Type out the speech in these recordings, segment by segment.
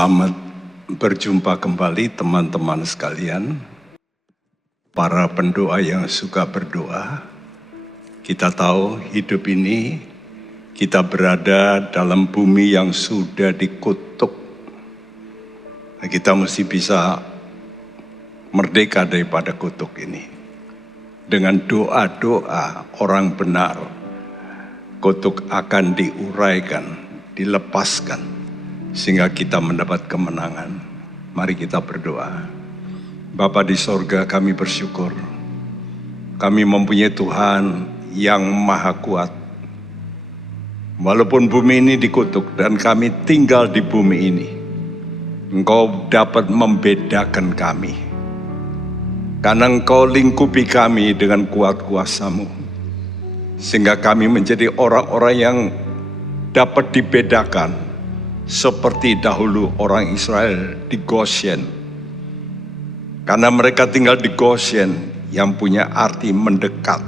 Selamat berjumpa kembali teman-teman sekalian, para pendoa yang suka berdoa. Kita tahu hidup ini kita berada dalam bumi yang sudah dikutuk. Kita mesti bisa merdeka daripada kutuk ini. Dengan doa-doa orang benar, kutuk akan diuraikan, dilepaskan, sehingga kita mendapat kemenangan. Mari kita berdoa. Bapa di sorga, kami bersyukur. Kami mempunyai Tuhan yang maha kuat. Walaupun bumi ini dikutuk dan kami tinggal di bumi ini, Engkau dapat membedakan kami. Karena Engkau lingkupi kami dengan kuat kuasa-Mu, sehingga kami menjadi orang-orang yang dapat dibedakan, seperti dahulu orang Israel di Goshen. Karena mereka tinggal di Goshen yang punya arti mendekat.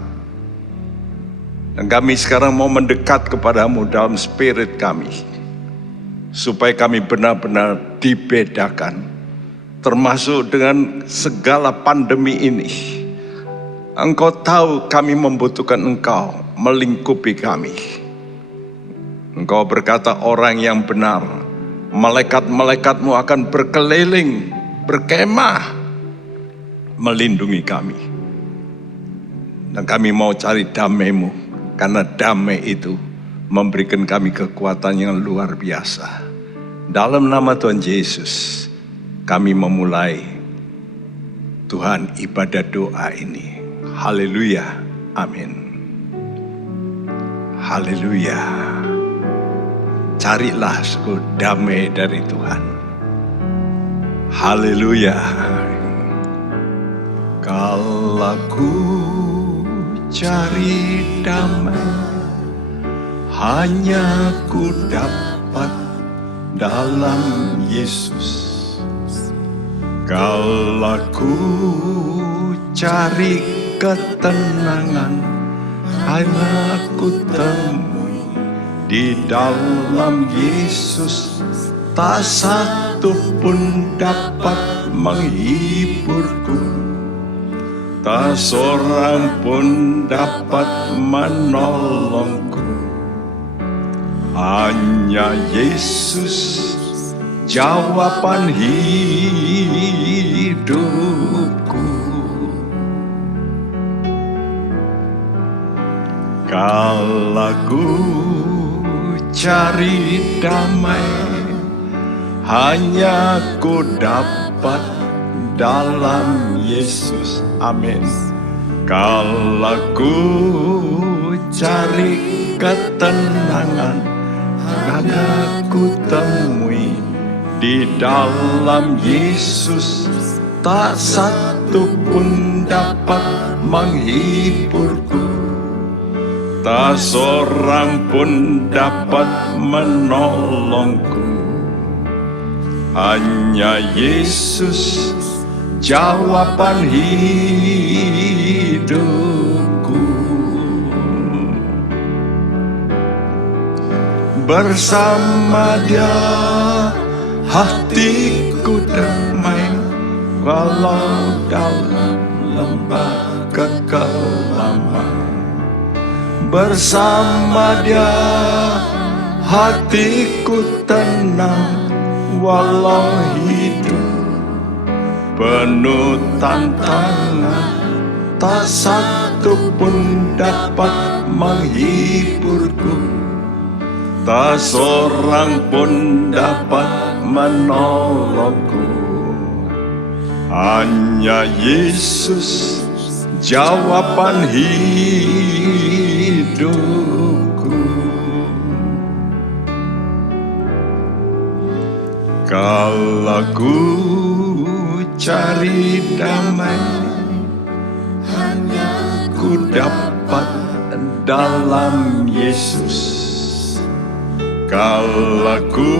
Dan kami sekarang mau mendekat kepadamu dalam spirit kami, supaya kami benar-benar dibedakan. Termasuk dengan segala pandemi ini. Engkau tahu kami membutuhkan Engkau melingkupi kami. Engkau berkata orang yang benar, malaikat-malaikatmu akan berkeliling, berkemah, melindungi kami. Dan kami mau cari damai-Mu, karena damai itu memberikan kami kekuatan yang luar biasa. Dalam nama Tuhan Yesus, kami memulai Tuhan ibadah doa ini. Haleluya, amin. Haleluya. Carilah suku damai dari Tuhan. Haleluya. Kalau ku cari damai, hanya ku dapat dalam Yesus. Kalau ku cari ketenangan, hanya ku temui di dalam Yesus. Tak satu pun dapat menghiburku, tak seorang pun dapat menolongku. Hanya Yesus jawaban hidupku. Kalau ku cari damai, hanya ku dapat dalam Yesus. Amin. Kalau ku cari ketenangan, hanya ku temui di dalam Yesus. Tak satu pun dapat menghiburku, tak seorang pun dapat menolongku. Hanya Yesus jawaban hidupku. Bersama Dia hatiku damai, walau dalam lembah kekelaman. Bersama Dia hatiku tenang, walau hidup penuh tantangan. Tak satu pun dapat menghiburku, tak seorang pun dapat menolongku. Hanya Yesus jawaban hidupku. Kalau ku cari damai, hanya ku dapat dalam Yesus. Kalau ku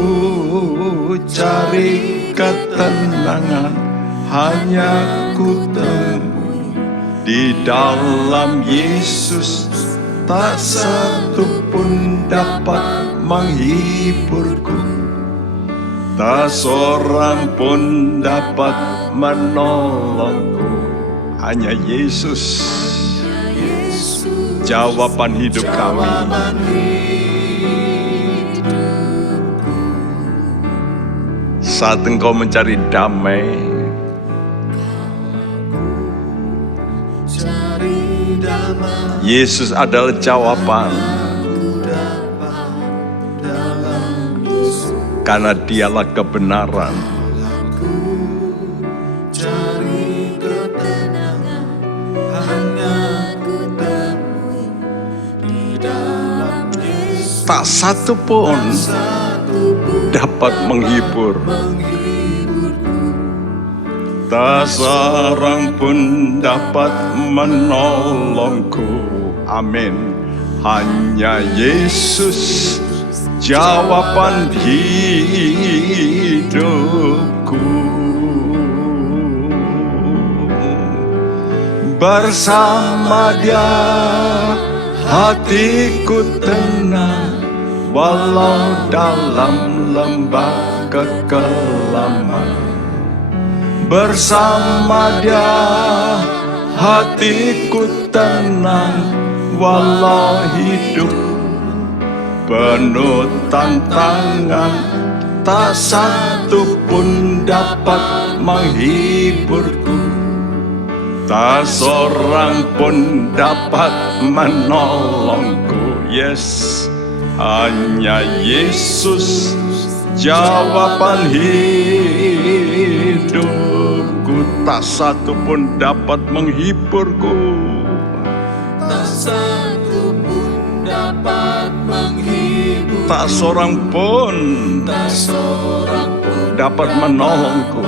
cari ketenangan, hanya ku temui di dalam Yesus. Tak satu pun dapat menghiburku, Tak seorang pun dapat menolongku. Hanya Yesus, jawaban hidup kami. Saat engkau mencari damai, Yesus adalah jawaban. Karena dialah kebenaran. Tak satu pun dapat menghibur. Tak seorang pun dapat menolongku. Amin. Hanya Yesus, jawaban hidupku. Bersama Dia hatiku tenang, walau dalam lembah kekelaman. Bersama Dia hatiku tenang, walau hidup penuh tantangan. Tak satu pun dapat menghiburku. Tak seorang pun dapat menolongku. Yes, hanya Yesus, jawaban hidupku. Tak satu pun dapat menghiburku. Tak satu pun dapat menghibur. Tak seorang pun dapat menolongku.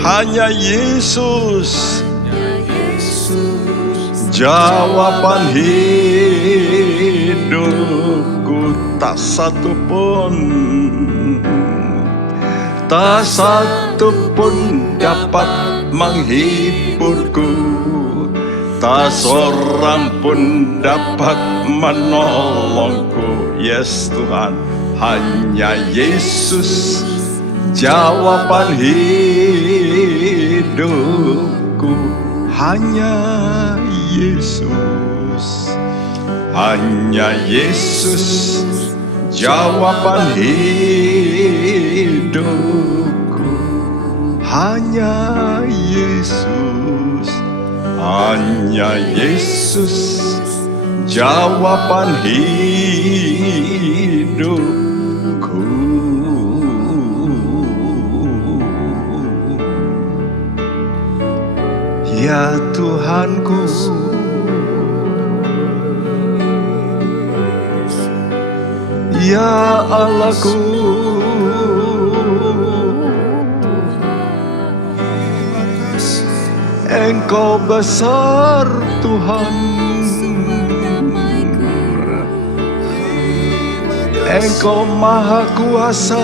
Hanya Yesus, jawaban hidupku. Tak satu pun dapat menghiburku. Tak seorang pun dapat menolongku. Yes Tuhan, hanya Yesus, jawaban hidupku. Hanya Yesus, hanya Yesus, jawaban hidupku. Hanya Yesus, hanya Yesus, jawaban hidupku. Ya Tuhanku, ya Allahku, Engkau besar Tuhan, Engkau maha kuasa.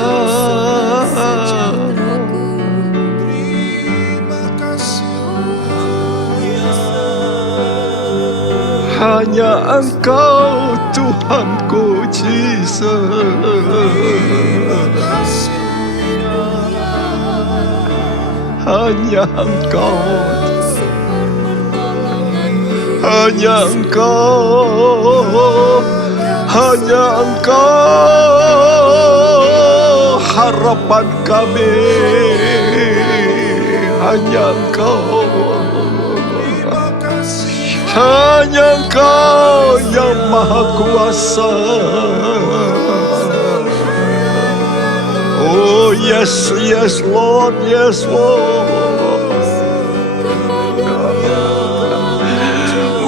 Hanya Engkau Tuhanku Jesus. Hanya Engkau, hanya Engkau, hanya Engkau harapan kami. Hanya Engkau, hanya Engkau yang maha kuasa. Oh yes, yes Lord, yes Lord.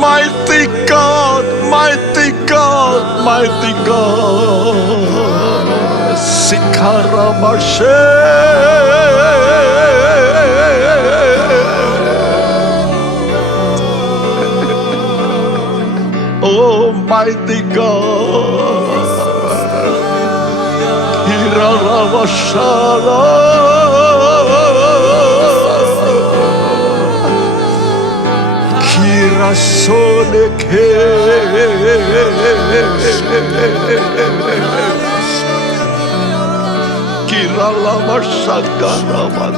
Mighty God, mighty God, mighty God. Sikaramashe. Oh mighty God. Kirarawashala. Kirasoneke. Iralama Sakaramat.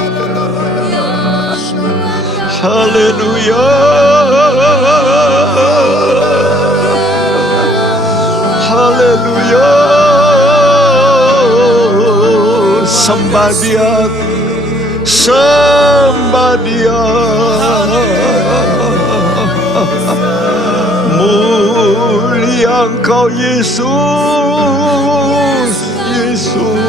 Haleluya. Haleluya. Sembah Dia, sembah Dia. Mulia Engkau Yesus, Yesus.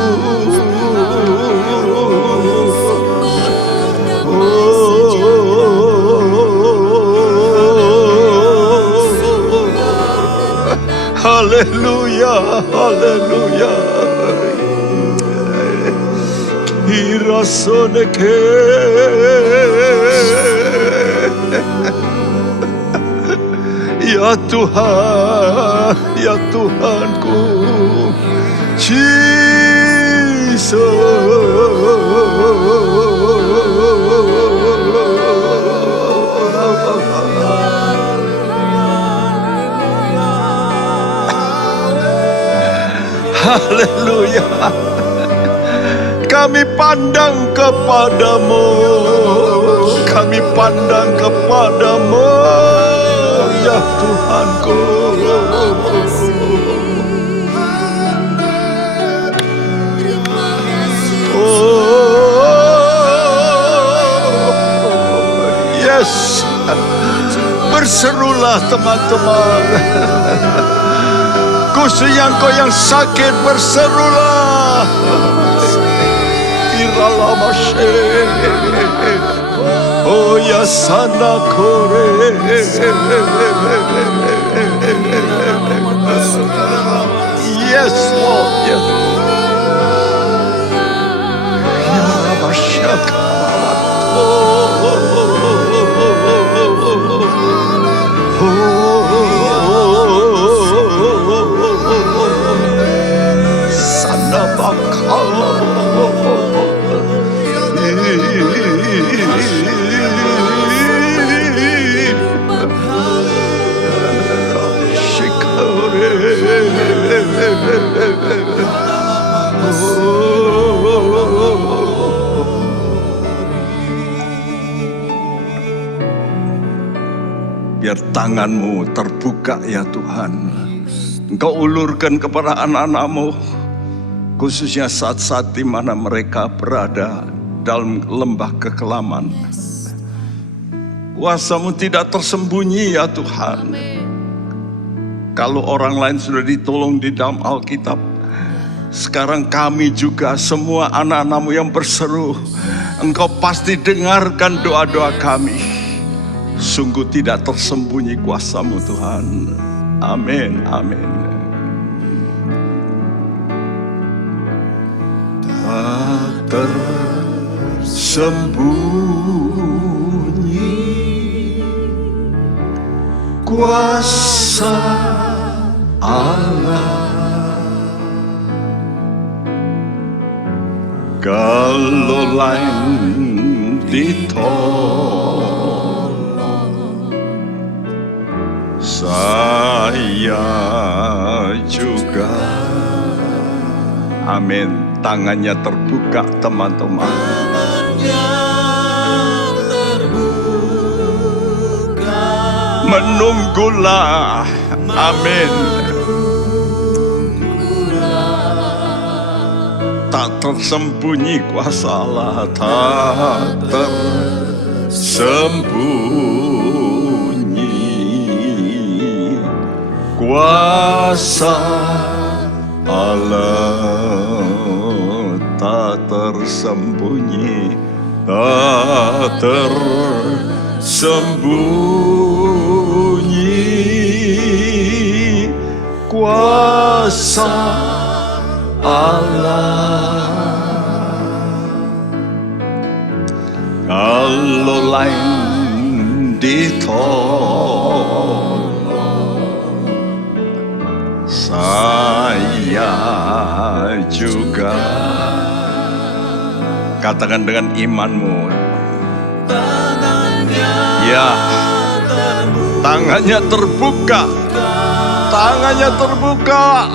Haleluya, haleluya. Irasoneke. Ya Tuhan, ya Tuhanku, Jesus. Haleluya. Kami pandang kepadamu, kami pandang kepadamu, ya Tuhanku. Oh, yes. Berserulah teman-teman. Khususnya engkau yang sakit, berserulah. Iralamashe. Oh ya sana kore. Yes Lord, yes. Iralamashe. Biar tanganmu terbuka ya Tuhan. Engkau ulurkan kepada anak-anak-Mu, khususnya saat-saat di mana mereka berada dalam lembah kekelaman. Kuasa-Mu tidak tersembunyi ya Tuhan. Kalau orang lain sudah ditolong di dalam Alkitab, sekarang kami juga semua anak-anak-Mu yang berseru, Engkau pasti dengarkan doa-doa kami. Sungguh tidak tersembunyi kuasa-Mu Tuhan. Amin, amin. Tak tersembunyi kuasa Allah, kalau lain ditolong, saya juga. Amin. Tangannya terbuka teman-teman. Menunggulah, amin. Tak tersembunyi kuasa Allah, tak tersembunyi kuasa Allah, tak tersembunyi, tak tersembunyi kuasa Allah. Kalau lain ditolong, saya juga. Katakan dengan imanmu. Ya, tangannya terbuka, tangannya terbuka.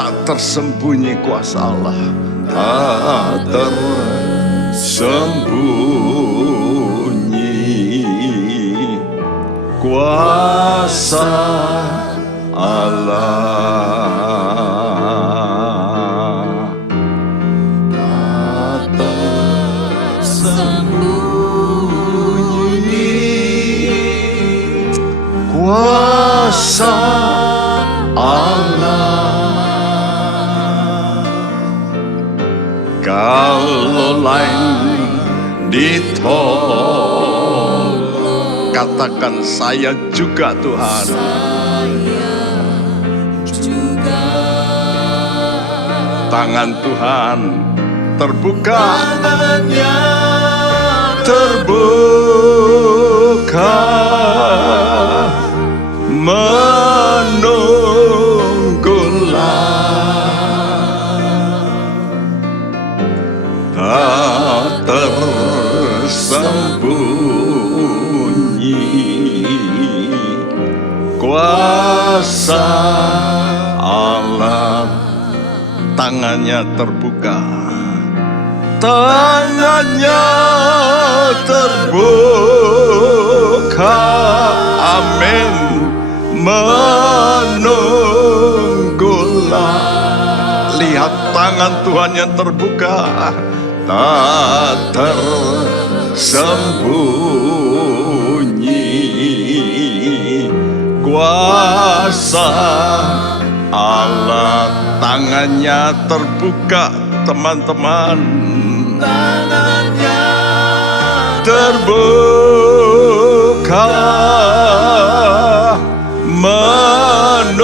Tak tersembunyi kuasa Allah, tak tersembunyi kuasa Allah. Tak tersembunyi kuasa Allah. Kalau lain ditolong, katakan saya juga Tuhan. Tangan Tuhan terbuka, terbuka menunggulah. Tak tersembunyi kuasa Allah. Tangannya terbuka, tangannya terbuka, amin, menunggulah. Lihat tangan Tuhan yang terbuka, tak tersembunyi kuasa Allah. Tangannya terbuka, teman-teman. Tangannya terbuka menunggulah.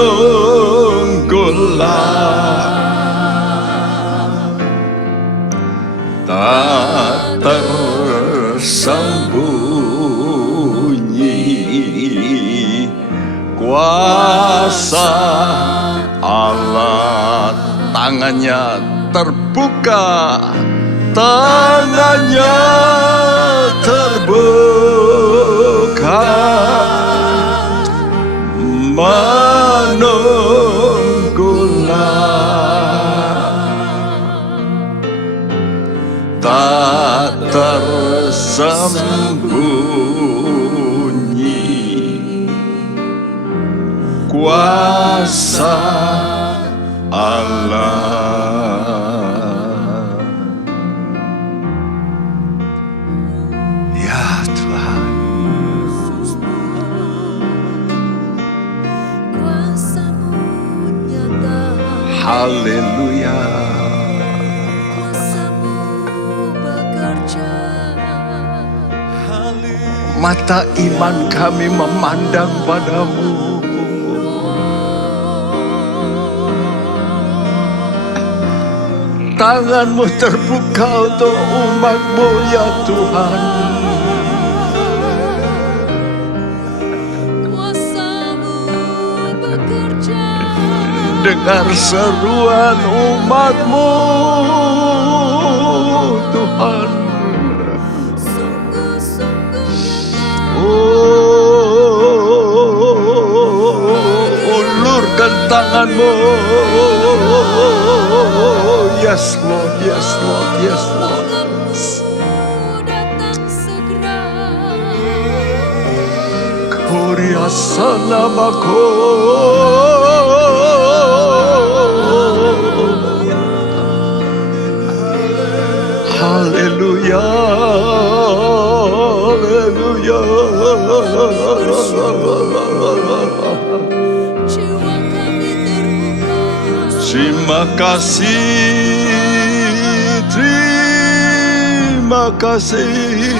Tak tersembunyi kuasa Allah. Tangannya terbuka, tangannya terbuka menunggulah. Tak tersembunyi kuasa Allah. Ya Tuhan, haleluya. Mata iman kami memandang padamu. Tanganmu terbuka untuk umat-Mu ya Tuhan. Dengar seruan umat-Mu Tuhan. Ulurkan tangan-Mu. Yes Lord, yes Lord, yes Lord. Korea sanamako. Haleluya, haleluya. Terima kasih, terima kasih.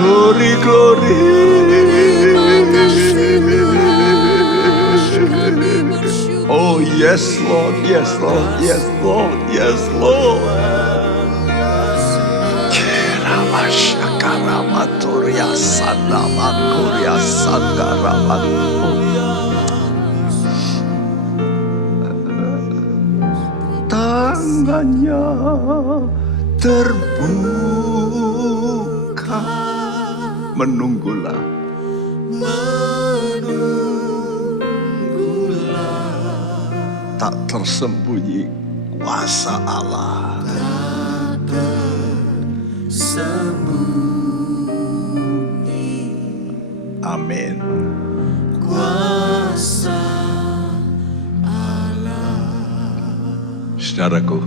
Glory, glory. Oh yes Lord, yes Lord, yes Lord, yes Lord. Keramasyakaramaturya sanamakurya sangaramatur. Tangannya terbuka, menunggulah. tak tersembunyi kuasa Allah. Amin. Kuasa Saudaraku,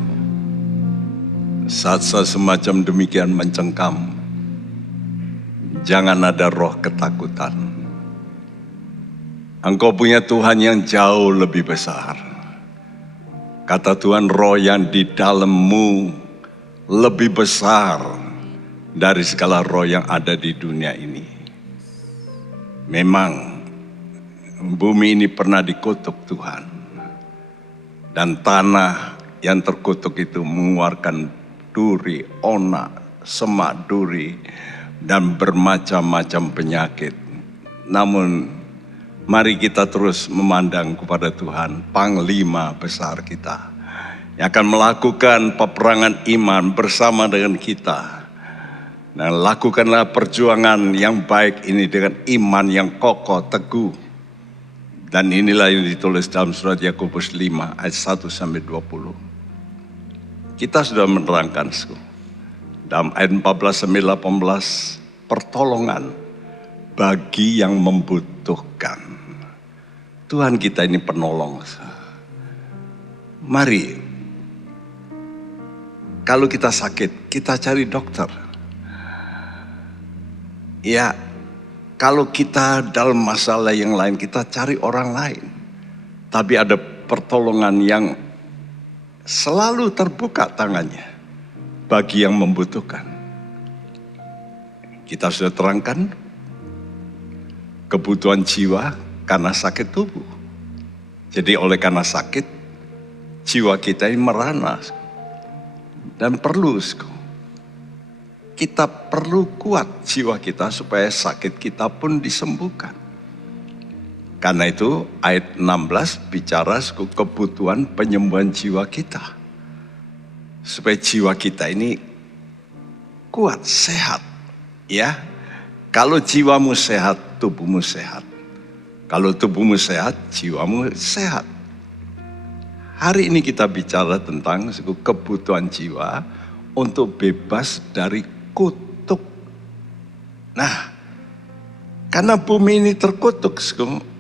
saat-saat semacam demikian mencengkam, jangan ada roh ketakutan. Engkau punya Tuhan yang jauh lebih besar. Kata Tuhan, roh yang di dalammu lebih besar dari segala roh yang ada di dunia ini. Memang bumi ini pernah dikutuk Tuhan. Dan tanah yang terkutuk itu mengeluarkan duri, onak, semak duri, dan bermacam-macam penyakit. Namun mari kita terus memandang kepada Tuhan, Panglima besar kita, yang akan melakukan peperangan iman bersama dengan kita. Dan lakukanlah perjuangan yang baik ini dengan iman yang kokoh, teguh. Dan inilah yang ditulis dalam surat Yakobus 5 ayat 1-20. Kita sudah menerangkan dalam ayat 14-18, pertolongan bagi yang membutuhkan. Tuhan kita ini penolong. Mari, kalau kita sakit, kita cari dokter. Ya, kalau kita dalam masalah yang lain, kita cari orang lain. Tapi ada pertolongan yang selalu terbuka tangannya bagi yang membutuhkan. Kita sudah terangkan kebutuhan jiwa karena sakit tubuh. Jadi oleh karena sakit, jiwa kita ini merana. Dan kita perlu kuat jiwa kita supaya sakit kita pun disembuhkan. Karena itu ayat 16 bicara kebutuhan penyembuhan jiwa kita. Supaya jiwa kita ini kuat, sehat. Ya, kalau jiwamu sehat, tubuhmu sehat. Kalau tubuhmu sehat, jiwamu sehat. Hari ini kita bicara tentang kebutuhan jiwa untuk bebas dari kutuk. Nah, karena bumi ini terkutuk,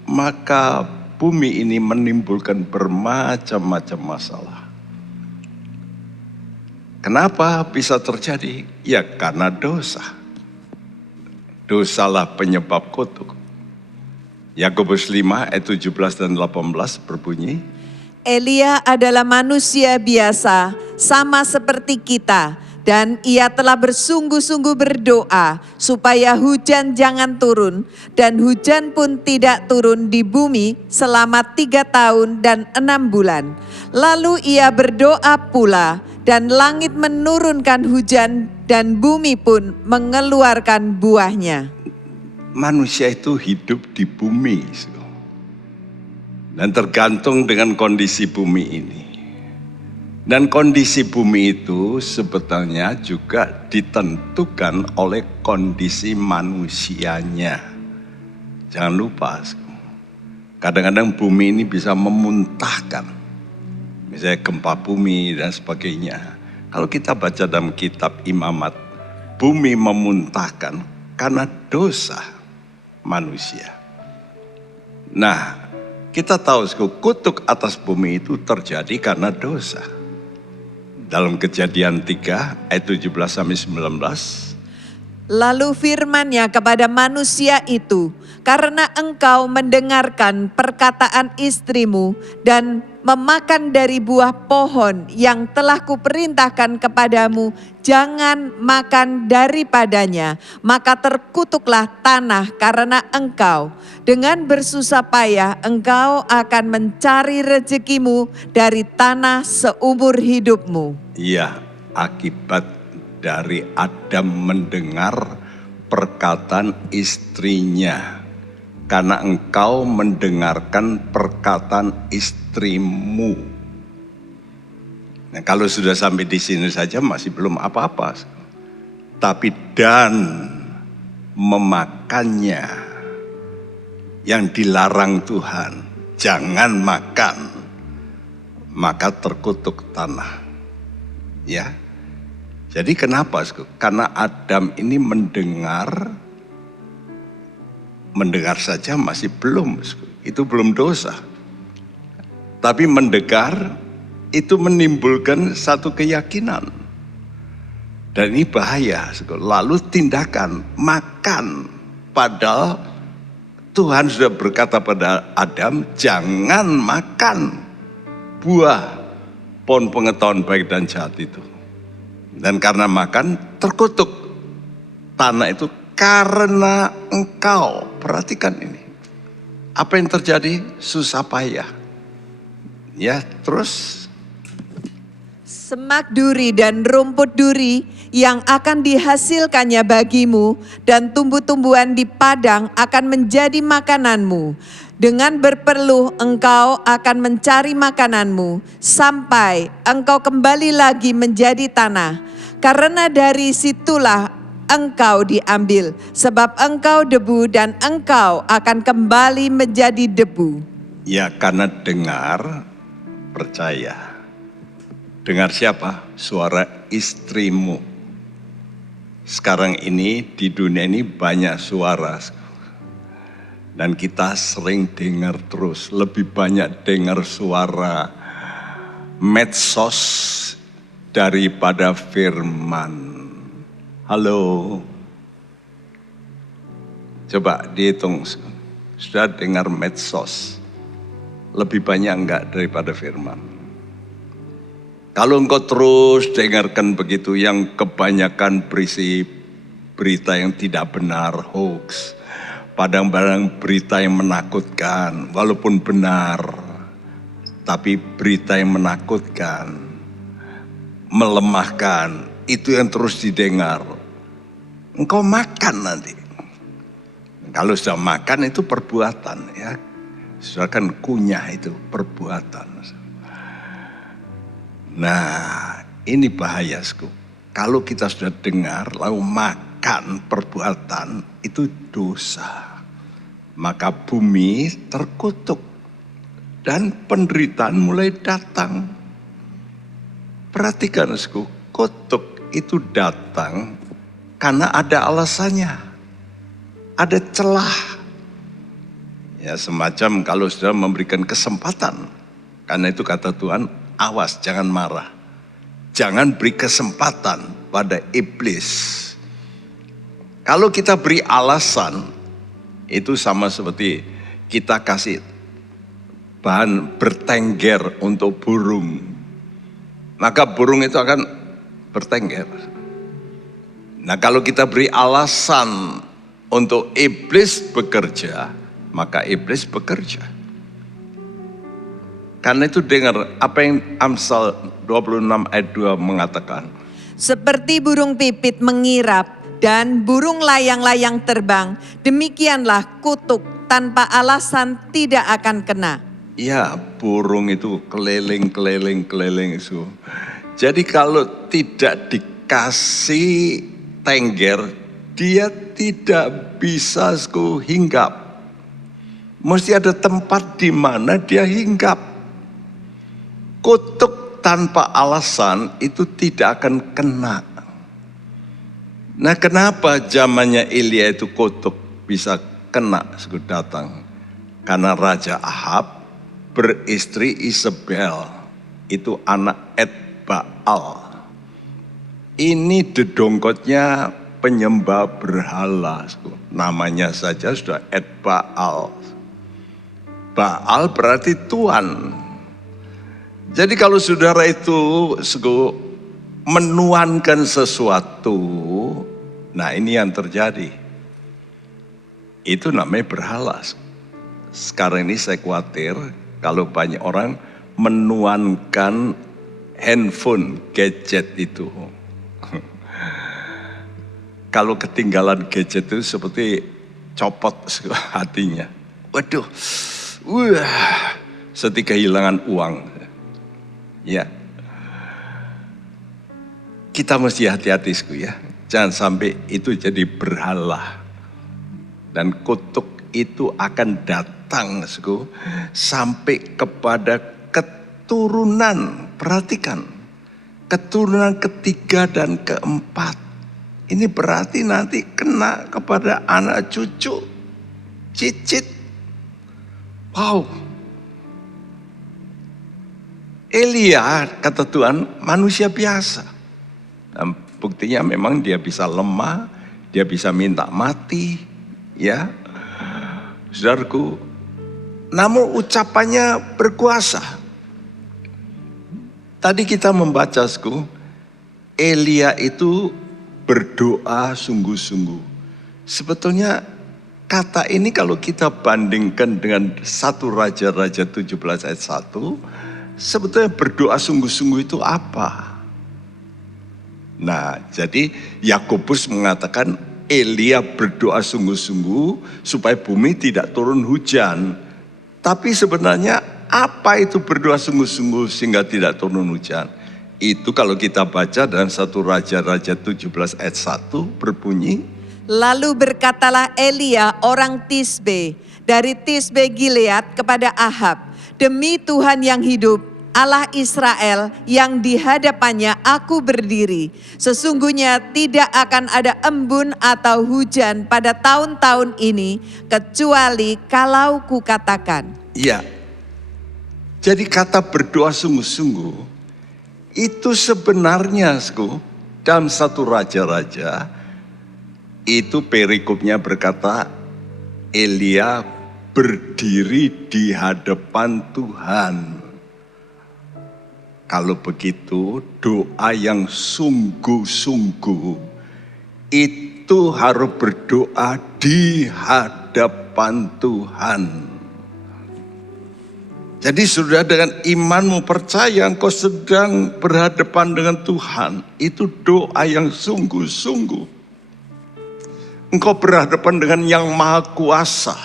maka bumi ini menimbulkan bermacam-macam masalah. Kenapa bisa terjadi? Ya karena dosa. Dosalah penyebab kutuk. Yakobus 5 ayat 17 dan 18 berbunyi, Elia adalah manusia biasa, sama seperti kita. Dan ia telah bersungguh-sungguh berdoa supaya hujan jangan turun. Dan hujan pun tidak turun di bumi selama 3 tahun dan 6 bulan. Lalu ia berdoa pula dan langit menurunkan hujan dan bumi pun mengeluarkan buahnya. Manusia itu hidup di bumi. Dan tergantung dengan kondisi bumi ini. Dan kondisi bumi itu sebetulnya juga ditentukan oleh kondisi manusianya. Jangan lupa, kadang-kadang bumi ini bisa memuntahkan. Misalnya gempa bumi dan sebagainya. Kalau kita baca dalam kitab Imamat, bumi memuntahkan karena dosa manusia. Nah, kita tahu kutuk atas bumi itu terjadi karena dosa. Dalam Kejadian 3 ayat 17-19. Lalu firman-Nya kepada manusia itu, karena engkau mendengarkan perkataan istrimu dan memakan dari buah pohon yang telah kuperintahkan kepadamu, jangan makan daripadanya, maka terkutuklah tanah karena engkau. Dengan bersusah payah engkau akan mencari rezekimu dari tanah seumur hidupmu. Iya, akibat dari Adam mendengar perkataan istrinya. Karena engkau mendengarkan perkataan istrimu. Nah, kalau sudah sampai di sini saja masih belum apa-apa. Tapi dan memakannya. Yang dilarang Tuhan, jangan makan. maka terkutuk tanah. Ya. Jadi kenapa? Karena Adam ini mendengar saja masih belum, itu belum dosa. Tapi mendengar itu menimbulkan satu keyakinan. Dan ini bahaya. Lalu tindakan, makan. Padahal Tuhan sudah berkata pada Adam, jangan makan buah pohon pengetahuan baik dan jahat itu. Dan karena makan, terkutuk tanah itu karena engkau. Perhatikan ini. Apa yang terjadi? Susah payah. Ya, terus semak duri dan rumput duri yang akan dihasilkannya bagimu dan tumbuh-tumbuhan di padang akan menjadi makananmu. Dengan berpeluh engkau akan mencari makananmu sampai engkau kembali lagi menjadi tanah. Karena dari situlah engkau diambil, sebab engkau debu dan engkau akan kembali menjadi debu. Ya, karena dengar, percaya. Dengar siapa? Suara istrimu. Sekarang ini di dunia ini banyak suara. Dan kita sering dengar terus, lebih banyak dengar suara medsos daripada firman. Halo. Coba dihitung, sudah dengar medsos. Lebih banyak enggak daripada firman? Kalau engkau terus dengarkan begitu, yang kebanyakan berisi berita yang tidak benar, hoax. Padang-padang berita yang menakutkan, walaupun benar. Tapi berita yang menakutkan, melemahkan, itu yang terus didengar. Engkau makan nanti. Kalau sudah makan itu perbuatan, ya. Sudah kan kunyah itu perbuatan. Nah, ini bahaya, kalau kita sudah dengar lalu makan perbuatan, itu dosa. Maka bumi terkutuk dan penderitaan mulai datang. Perhatikan, kutuk itu datang karena ada alasannya, ada celah. Ya, semacam kalau sudah memberikan kesempatan. Karena itu kata Tuhan, awas jangan marah. Jangan beri kesempatan pada iblis. Kalau kita beri alasan, itu sama seperti kita kasih bahan bertengger untuk burung. Maka burung itu akan bertengger. Nah, kalau kita beri alasan untuk iblis bekerja, maka iblis bekerja. Karena itu dengar apa yang Amsal 26 ayat 2 mengatakan. Seperti burung pipit mengirap dan burung layang-layang terbang, demikianlah kutuk tanpa alasan tidak akan kena. Ya, burung itu keliling. Jadi kalau tidak dikasih tengger, dia tidak bisa hinggap. Mesti ada tempat di mana dia hinggap. Kutuk tanpa alasan itu tidak akan kena. Nah, kenapa zamannya Elia itu kutuk bisa kena datang? Karena Raja Ahab beristri Isabel, itu anak Etbaal. Ini dedongkotnya penyembah berhala. Namanya saja sudah Etbaal. Baal berarti Tuhan. Jadi kalau saudara itu menuankan sesuatu, nah ini yang terjadi. Itu namanya berhala. Sekarang ini saya khawatir kalau banyak orang menuankan handphone, gadget itu. Kalau ketinggalan gadget itu seperti copot hatinya. Waduh, seperti kehilangan uang. Ya, kita mesti hati-hati, ya. Jangan sampai itu jadi berhala. Dan kutuk itu akan datang, sampai kepada keturunan keturunan, perhatikan, keturunan ketiga dan keempat. Ini berarti nanti kena kepada anak cucu, cicit. Wow. Elia, kata Tuhan, manusia biasa. Dan buktinya memang dia bisa lemah, dia bisa minta mati, ya. Saudaraku, namun ucapannya berkuasa. Tadi kita membaca, Elia itu berdoa sungguh-sungguh. Sebetulnya kata ini kalau kita bandingkan dengan 1 Raja-Raja 17 ayat 1, sebetulnya berdoa sungguh-sungguh itu apa? Nah, jadi Yakobus mengatakan Elia berdoa sungguh-sungguh supaya bumi tidak turun hujan. Tapi sebenarnya apa itu berdoa sungguh-sungguh sehingga tidak turun hujan? Itu kalau kita baca dalam 1 Raja-Raja 17 ayat 1 berbunyi, lalu berkatalah Elia orang Tisbe dari Tisbe Gilead kepada Ahab, demi Tuhan yang hidup, Allah Israel yang di hadapannya aku berdiri, sesungguhnya tidak akan ada embun atau hujan pada tahun-tahun ini, kecuali kalau kukatakan. iya. Jadi kata berdoa sungguh-sungguh itu sebenarnya dalam 1 Raja-Raja itu perikopnya berkata Elia berdiri di hadapan Tuhan. Kalau begitu doa yang sungguh-sungguh itu harus berdoa di hadapan Tuhan. Jadi sudah dengan imanmu percaya engkau sedang berhadapan dengan Tuhan. Itu doa yang sungguh-sungguh. Engkau berhadapan dengan yang maha kuasa.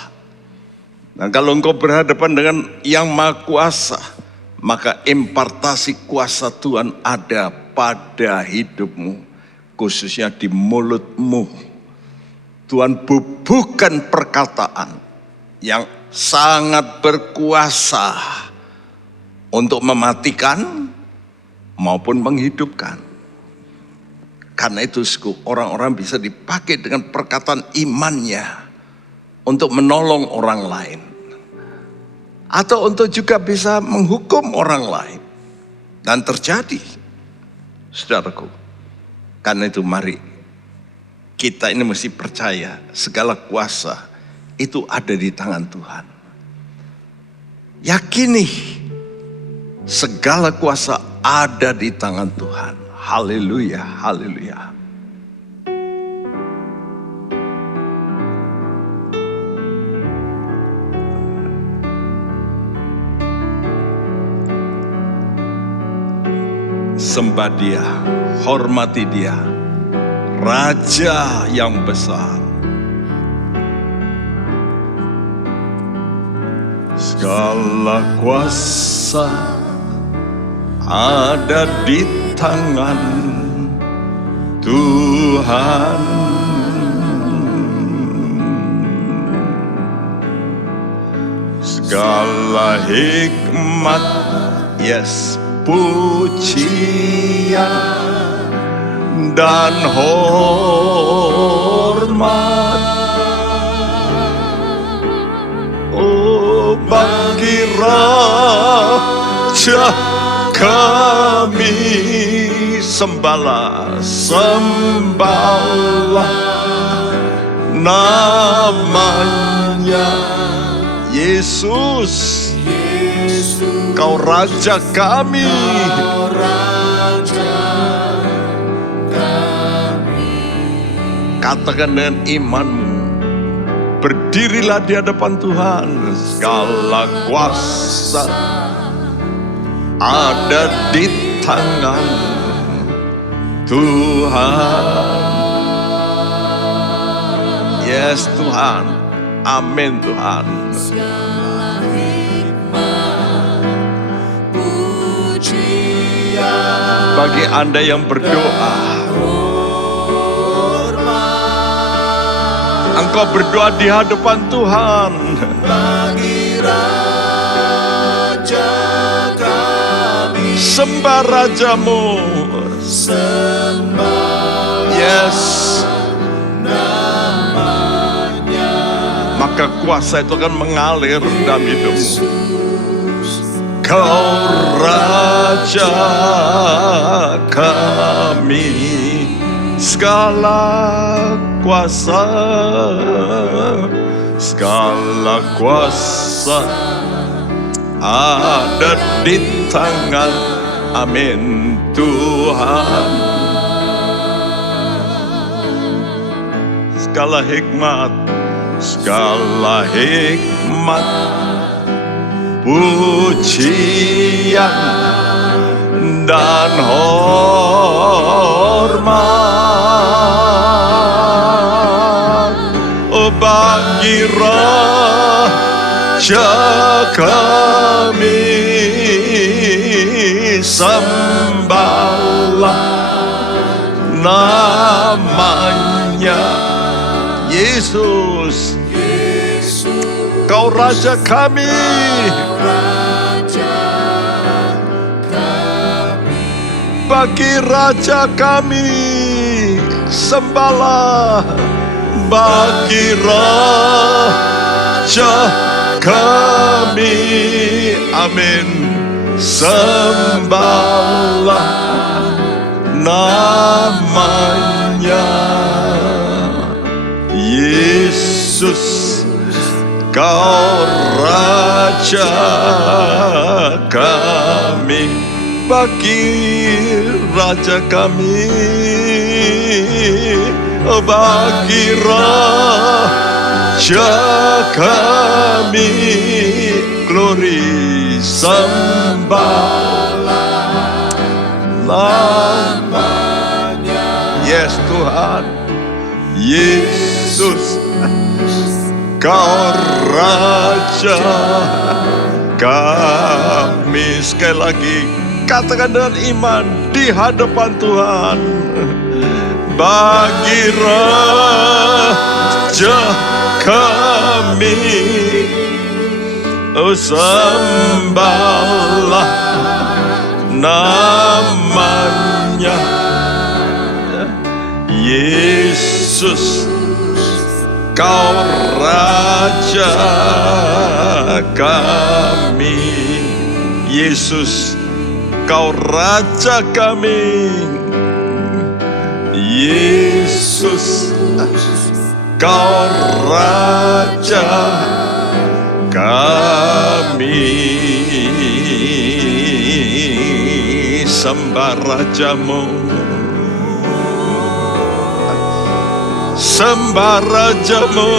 Nah kalau engkau berhadapan dengan yang maha kuasa, maka impartasi kuasa Tuhan ada pada hidupmu. Khususnya di mulutmu. Tuhan bubuhkan perkataan yang sangat berkuasa untuk mematikan maupun menghidupkan. Karena itu orang-orang bisa dipakai dengan perkataan imannya untuk menolong orang lain. Atau untuk juga bisa menghukum orang lain. Dan terjadi, saudaraku. Karena itu mari kita ini mesti percaya segala kuasa itu ada di tangan Tuhan. Yakini segala kuasa ada di tangan Tuhan. Haleluya, haleluya. Sembah Dia, hormati Dia, Raja yang besar. Segala kuasa ada di tangan Tuhan. Segala hikmat, yes, pujian dan hormat, oh bagi Raja kami. Sembahlah, sembahlah namanya Yesus. Kau Raja kami. Katakan dengan imanmu, berdirilah di hadapan Tuhan. Segala kuasa ada di tangan Tuhan. Yes Tuhan, amin Tuhan. Bagi Anda yang berdoa, engkau berdoa di hadapan Tuhan. Bagi Raja sembah Rajamu. Yes. Maka kuasa itu akan mengalir dalam hidupmu. Kau Raja kami, segala kuasa ada di tangan, amin Tuhan. Segala hikmat, pujian dan hormat, oh bagi Raja kami, sembahlah namanya Yesus. Kau Raja kami, bagi Raja kami, sembahlah. Bagi Raja kami, amin, sembahlah namanya Yesus. Kau Raja kami, bagi Raja kami, bagi Raja kami, glory, sembahlah namanya. Yes Tuhan, Yesus. Kau Raja kami. Sekali lagi katakan dengan iman di hadapan Tuhan. Bagi Raja kami, oh sembahlah namanya Yesus. Kau Raja kami, Yesus. Kau Raja kami, Yesus. Kau Raja kami, sembah Rajamu, sembah Rajamu.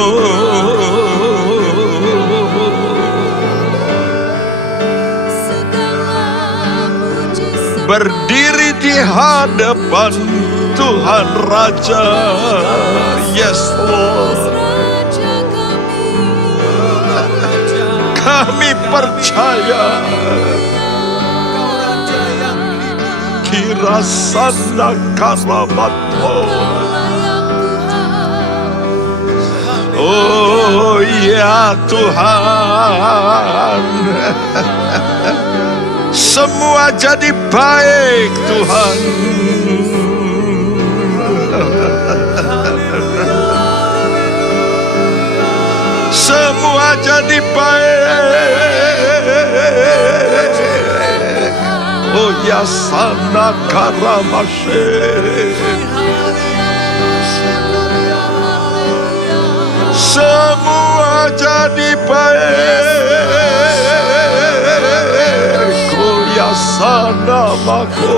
Berdiri di hadapan Tuhan Raja, yes Lord. Kami percaya kirasana karamato. Oh ya Tuhan, semua jadi baik Tuhan. Semua jadi baik. Oh ya sana karamashe. Semua jadi baik. Oh ya sana mako.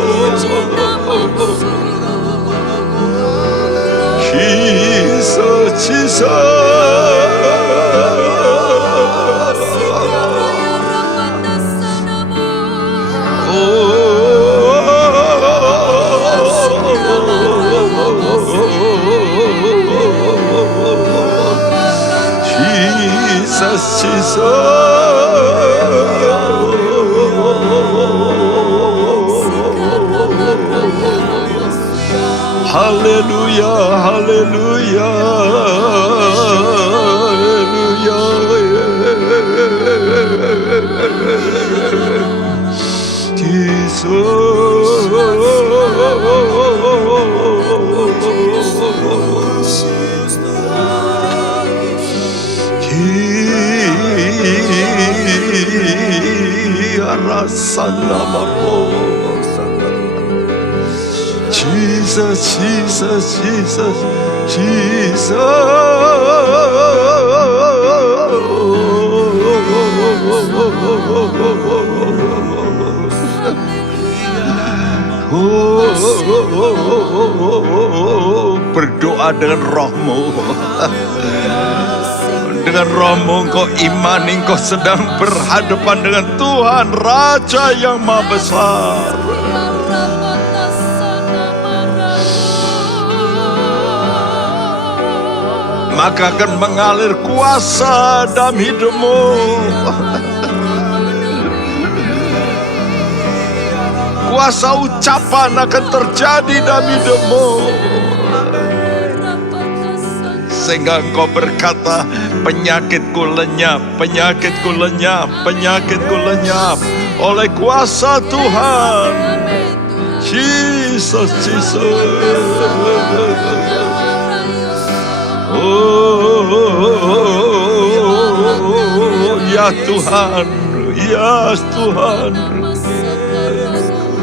Jesus, Jesus. Jesus, Hallelujah, Hallelujah, Hallelujah. Jesus. Jesus, Jesus, Jesus, Jesus. Berdoa dengan rohmu. Dengan rohmu engkau imani, engkau sedang berhadapan dengan Tuhan Raja yang Maha Besar. Maka akan mengalir kuasa dalam hidupmu. Kuasa ucapan akan terjadi dalam hidupmu. Sehingga engkau berkata, penyakitku lenyap, penyakitku lenyap, penyakitku lenyap oleh kuasa Tuhan. Jesus, Jesus. Oh, ya Tuhan, ya Tuhan.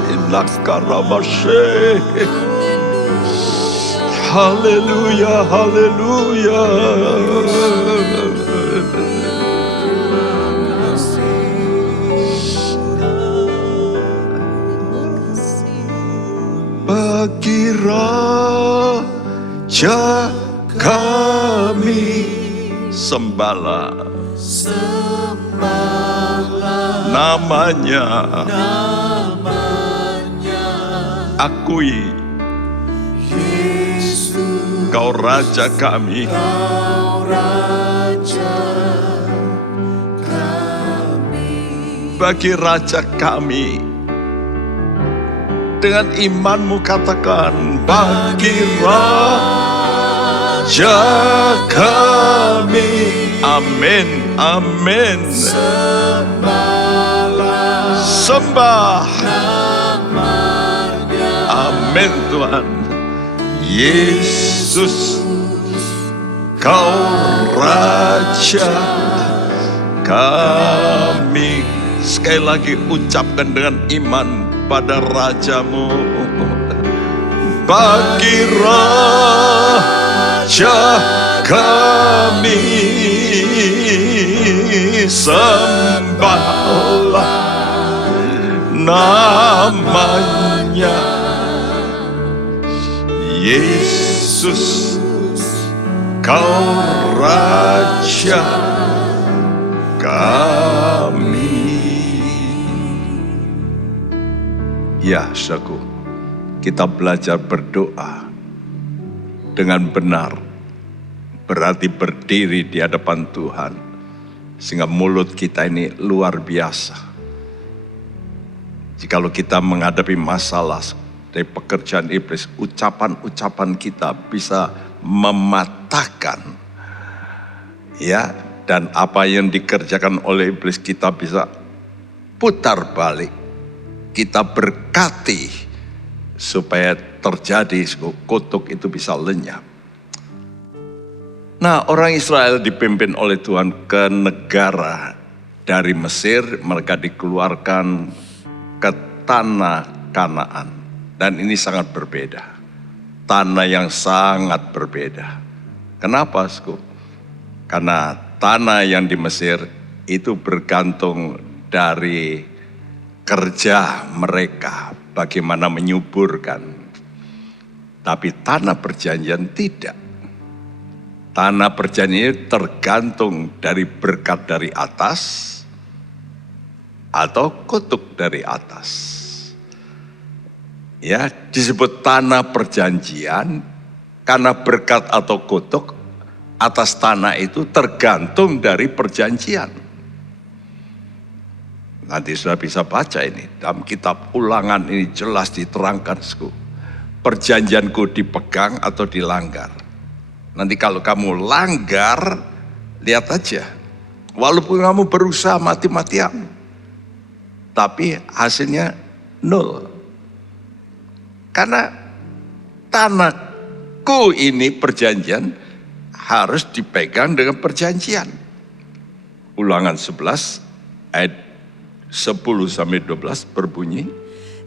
Inakarabashe. Haleluya, haleluya. Bagi Raja kami sembahlah, namanya, akui Kau Raja kami, bagi Raja kami. Dengan imanmu katakan, bagi Raja kami. Amin, amin. Sembah. Amin Tuhan. Yesus, Kau Raja kami. Sekali lagi ucapkan dengan iman pada Rajamu. Bagi Raja kami sembahlah, namanya Yesus, Kau Raja kami. Ya, saudaraku, kita belajar berdoa dengan benar, berarti berdiri di hadapan Tuhan, sehingga mulut kita ini luar biasa. Jikalau kita menghadapi masalah dari pekerjaan iblis, ucapan-ucapan kita bisa mematahkan, ya, dan apa yang dikerjakan oleh iblis kita bisa putar balik. Kita berkati supaya terjadi kutuk itu bisa lenyap. Nah, orang Israel dipimpin oleh Tuhan ke negara dari Mesir, mereka dikeluarkan ke tanah Kanaan. Dan ini sangat berbeda. Tanah yang sangat berbeda. Kenapa, Sku? Karena tanah yang di Mesir itu bergantung dari kerja mereka, bagaimana menyuburkan. Tapi tanah perjanjian tidak. Tanah perjanjian itu tergantung dari berkat dari atas atau kutuk dari atas. Ya, disebut tanah perjanjian karena berkat atau kutuk atas tanah itu tergantung dari perjanjian. Nanti sudah bisa baca ini. Dalam kitab Ulangan ini jelas diterangkan. Perjanjianku dipegang atau dilanggar. Nanti kalau kamu langgar, lihat aja. Walaupun kamu berusaha mati-matian. Tapi hasilnya Nol. Karena tanahku ini perjanjian harus dipegang dengan perjanjian. Ulangan 11 ayat 10-12 berbunyi,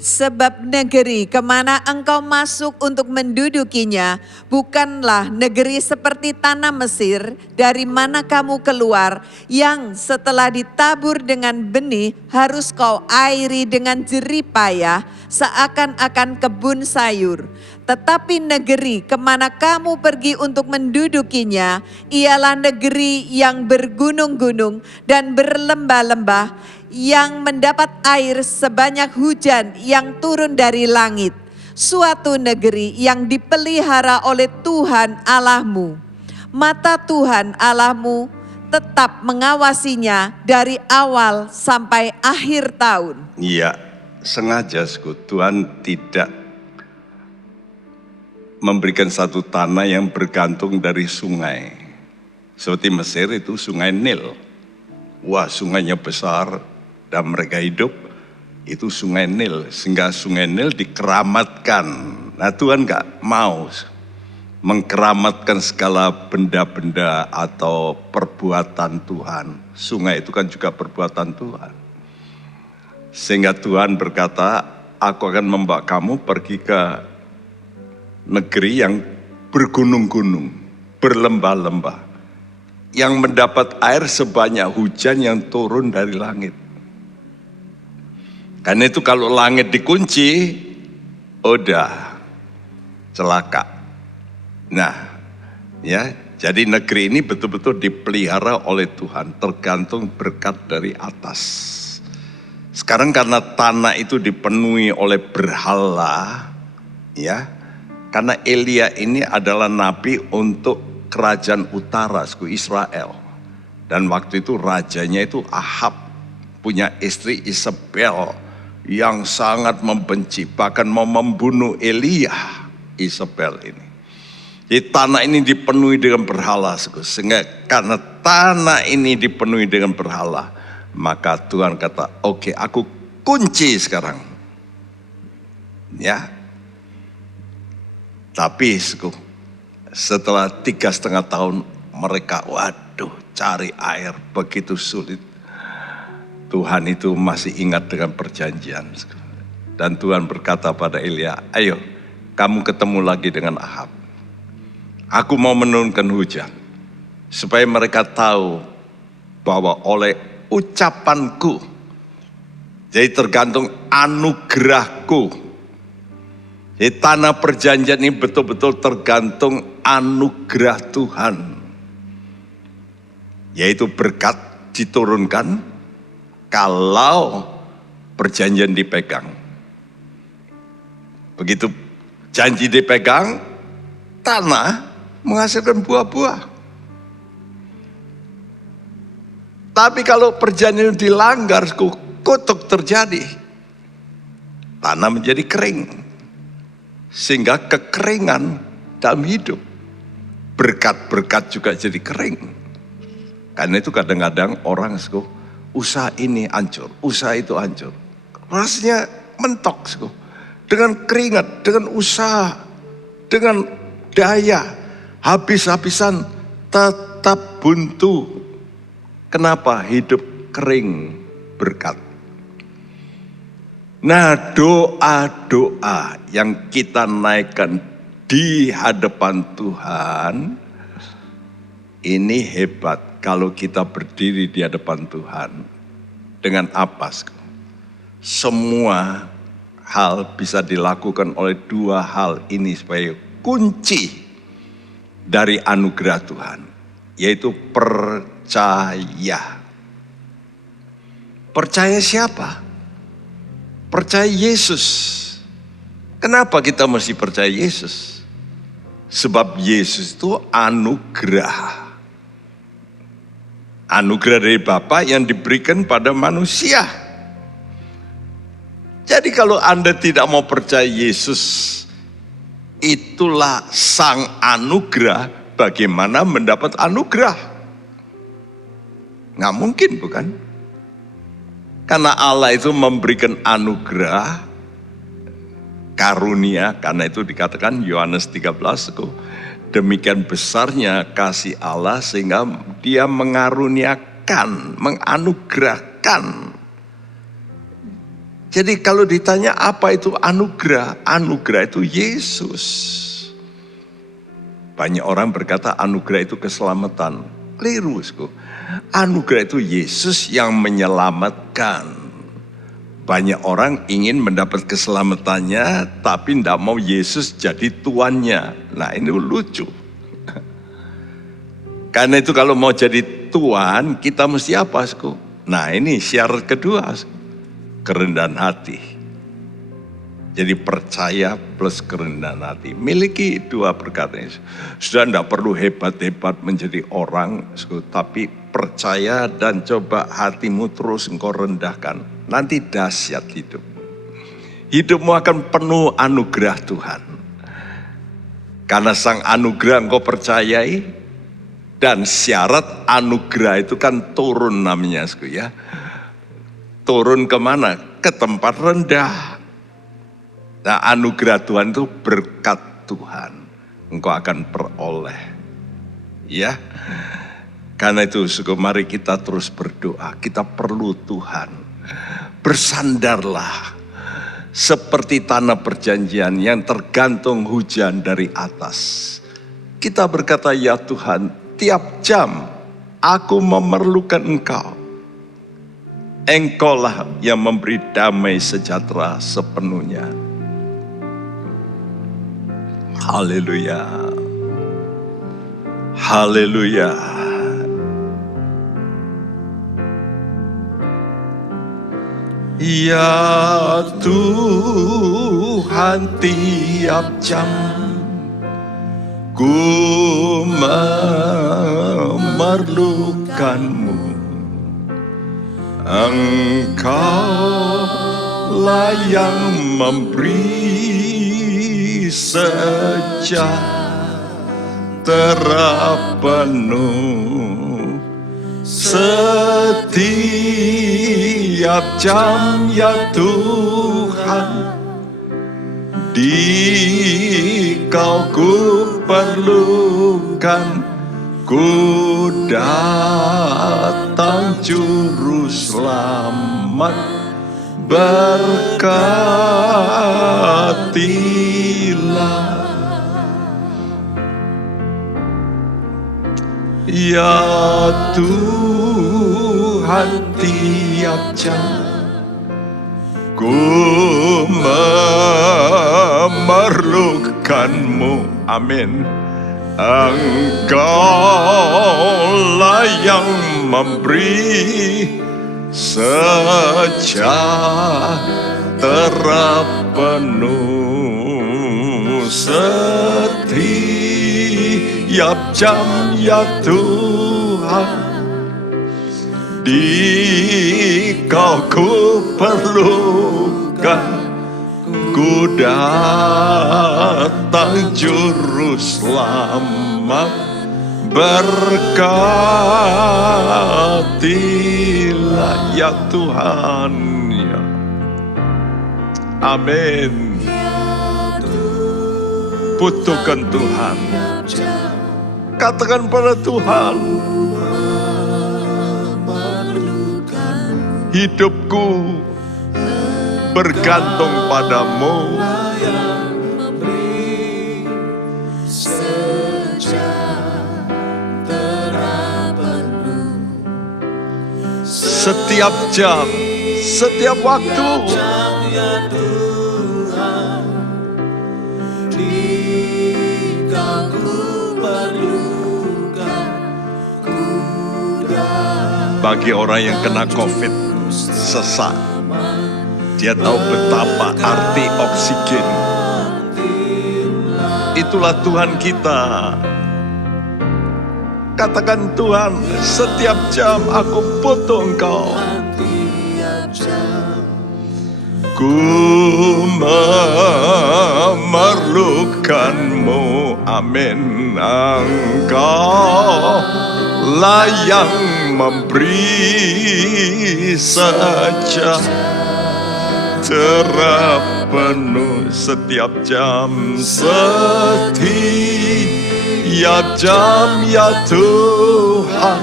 sebab negeri kemana engkau masuk untuk mendudukinya bukanlah negeri seperti tanah Mesir dari mana kamu keluar, yang setelah ditabur dengan benih harus kau airi dengan jerih payah seakan-akan kebun sayur. Tetapi negeri kemana kamu pergi untuk mendudukinya ialah negeri yang bergunung-gunung dan berlembah-lembah, yang mendapat air sebanyak hujan yang turun dari langit. Suatu negeri yang dipelihara oleh Tuhan Allahmu. Mata Tuhan Allahmu tetap mengawasinya dari awal sampai akhir tahun. iya, sengaja Tuhan tidak memberikan satu tanah yang bergantung dari sungai. Seperti Mesir itu sungai Nil. Wah, sungainya besar dan mereka hidup itu sungai Nil. Sehingga sungai Nil dikeramatkan. Nah, Tuhan gak mau mengkeramatkan segala benda-benda atau perbuatan Tuhan. Sungai itu kan juga perbuatan Tuhan. Sehingga Tuhan berkata, aku akan membawa kamu pergi ke negeri yang bergunung-gunung, berlembah-lembah, yang mendapat air sebanyak hujan yang turun dari langit. Karena itu kalau langit dikunci, udah celaka. Nah, ya, jadi negeri ini betul-betul dipelihara oleh Tuhan, tergantung berkat dari atas. Sekarang karena tanah itu dipenuhi oleh berhala, ya, karena Elia ini adalah nabi untuk kerajaan utara, suku Israel. Dan waktu itu rajanya itu Ahab, punya istri Isabel yang sangat membenci, bahkan mau membunuh Elia, Isabel ini. Jadi tanah ini dipenuhi dengan berhala, sehingga karena tanah ini dipenuhi dengan berhala, maka Tuhan kata, oke, aku kunci sekarang. Ya. Tapi setelah 3,5 tahun mereka, waduh, cari air begitu sulit. Tuhan itu masih ingat dengan perjanjian. Dan Tuhan berkata pada Elia, ayo kamu ketemu lagi dengan Ahab. Aku mau menurunkan hujan, supaya mereka tahu bahwa oleh ucapanku, jadi tergantung anugerahku. Jadi tanah perjanjian ini betul-betul tergantung anugerah Tuhan. Yaitu berkat diturunkan kalau perjanjian dipegang. Begitu janji dipegang, tanah menghasilkan buah-buah. Tapi kalau perjanjian dilanggar, kutuk terjadi. Tanah menjadi kering. Sehingga kekeringan dalam hidup. Berkat-berkat juga jadi kering. Karena itu kadang-kadang orang usaha ini hancur, usaha itu hancur. Rasanya mentok. Dengan keringat, dengan usaha, dengan daya, habis-habisan tetap buntu. Kenapa? Hidup kering berkat. Nah, doa-doa yang kita naikkan di hadapan Tuhan, ini hebat kalau kita berdiri di hadapan Tuhan. Dengan apa? Semua hal bisa dilakukan oleh dua hal ini supaya kunci dari anugerah Tuhan, yaitu percaya. Percaya siapa? Percaya Yesus. Kenapa kita mesti percaya Yesus? Sebab Yesus itu anugerah. Anugerah dari Bapa yang diberikan pada manusia. Jadi kalau Anda tidak mau percaya Yesus, itulah sang anugerah, bagaimana mendapat anugerah? Nggak mungkin, bukan? Karena Allah itu memberikan anugerah karunia, karena itu dikatakan Yohanes 13, demikian besarnya kasih Allah sehingga dia mengaruniakan, menganugerahkan. Jadi kalau ditanya apa itu anugerah, anugerah itu Yesus. Banyak orang berkata anugerah itu keselamatan. Keliru. Anugerah itu Yesus yang menyelamatkan. Banyak orang ingin mendapat keselamatannya, tapi tidak mau Yesus jadi tuannya. Nah ini lucu. Karena itu kalau mau jadi tuan, kita mesti apa? Nah ini syarat kedua, kerendahan hati. Jadi percaya plus kerendahan hati. Miliki dua perkataan itu. Sudah tidak perlu hebat-hebat menjadi orang, tapi percaya dan coba hatimu terus engkau rendahkan. Nanti dahsyat hidup. Hidupmu akan penuh anugerah Tuhan. Karena sang anugerah engkau percayai. Dan syarat anugerah itu kan turun namanya. Ya. Turun kemana? Ke tempat rendah. Nah anugerah Tuhan itu berkat Tuhan. Engkau akan peroleh. Ya. Karena itu mari kita terus berdoa. Kita perlu Tuhan. Bersandarlah. Seperti tanah perjanjian yang tergantung hujan dari atas. Kita berkata, ya Tuhan, tiap jam aku memerlukan Engkau. Engkaulah yang memberi damai sejahtera sepenuhnya. Haleluya. Haleluya. Ya Tuhan, tiap jam ku memerlukan-Mu. Engkaulah yang memberi sejahtera penuh setiap jam, ya Tuhan. Di Kau ku perlukan, ku datang juru selamat, berkatilah. Ya Tuhan, tiap jam ku memerlukan-Mu. Amin. Engkaulah yang memberi sejahtera penuh setiap jam, ya Tuhan. Di Kau ku perlukan, ku datang juru selamat, berkatilah ya Tuhan. Ya. Amin. Butuhkan Tuhan. Katakan pada Tuhan, hidupku bergantung padamu. Setiap jam, setiap waktu. Bagi orang yang kena COVID, sesak, dia tahu betapa arti oksigen. Itulah Tuhan kita. Katakan, Tuhan, setiap jam aku butuh Engkau. Ku memerlukan-Mu. Amin. Engkau lah yang memberi sejahtera terpenuh setiap jam ya Tuhan.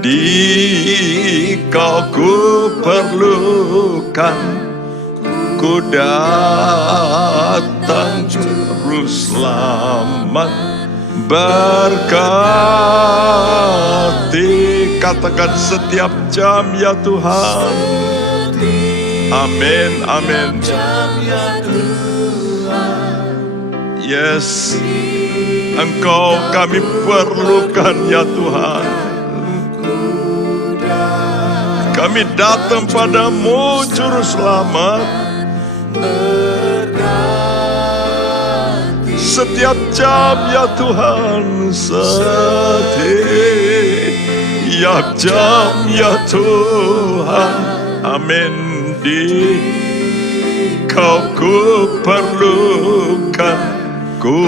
Di Kau ku perlukan, ku datang juru selamat. Berkati, katakan setiap jam ya Tuhan. Amin, amin. Yes, Engkau kami perlukan ya Tuhan. Kami datang padamu juru selamat. Setiap jam ya Tuhan, setiap jam ya Tuhan. Amin. Di Kau ku perlukan, ku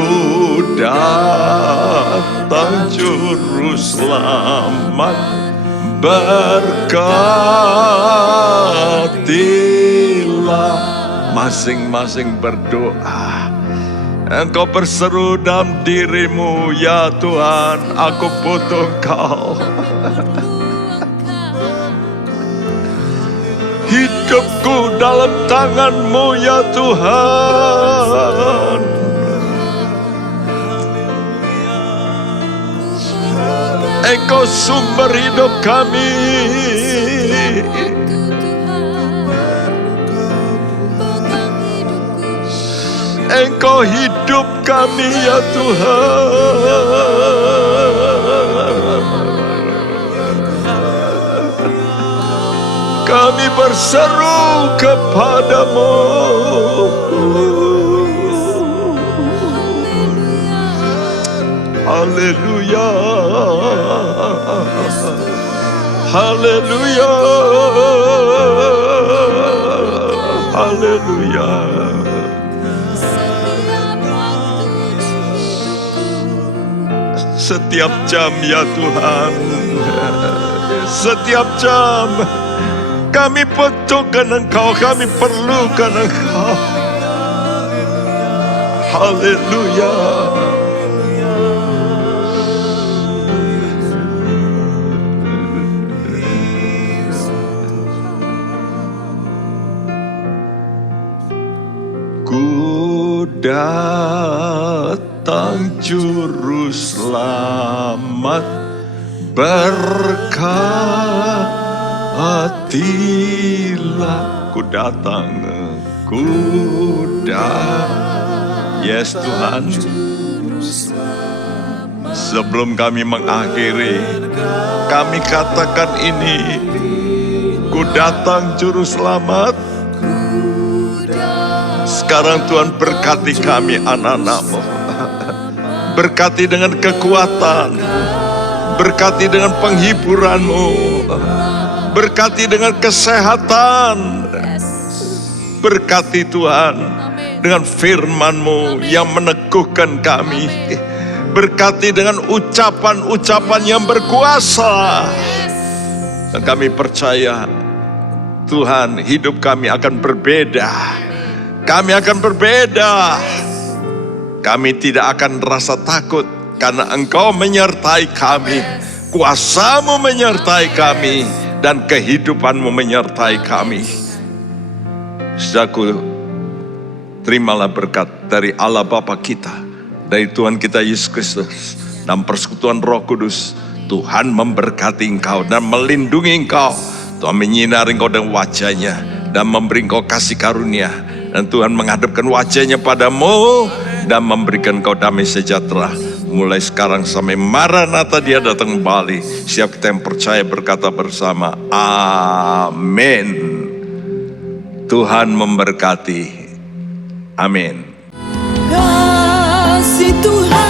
datang juru selamat. Berkatilah, masing-masing berdoa. Engkau berseru dalam dirimu, ya Tuhan, aku butuh Kau. Hidupku dalam tangan-Mu ya Tuhan. Engkau sumber hidup kami. Engkau hidup kami ya Tuhan. Kami berseru kepadamu. Haleluya, haleluya, haleluya. Setiap jam ya Tuhan, setiap jam kami butuhkan Engkau, kami perlukan Engkau. Haleluya. Ku datang juru selamat, berkatilah. Ku datang, ku datang. Yes Tuhan. Sebelum kami mengakhiri, kami katakan ini. Ku datang juru selamat. Sekarang Tuhan berkati kami anak-anak-Mu. Berkati dengan kekuatan. Berkati dengan penghiburan-Mu. Berkati dengan kesehatan. Berkati Tuhan dengan firman-Mu yang meneguhkan kami. Berkati dengan ucapan-ucapan yang berkuasa. Dan kami percaya Tuhan, hidup kami akan berbeda. Kami akan berbeda. Kami tidak akan rasa takut karena Engkau menyertai kami. Kuasa-Mu menyertai kami dan kehidupan-Mu menyertai kami. Saudaraku, terimalah berkat dari Allah Bapa kita, dari Tuhan kita Yesus Kristus, dan persekutuan Roh Kudus. Tuhan memberkati engkau dan melindungi engkau. Tuhan menyinari engkau dengan wajah-Nya dan memberi engkau kasih karunia. Dan Tuhan menghadapkan wajah-Nya padamu dan memberikan kau damai sejahtera. Mulai sekarang sampai Maranatha Dia datang kembali. Siap kita yang percaya berkata bersama, amin. Tuhan memberkati. Amin. Kasih Tuhan.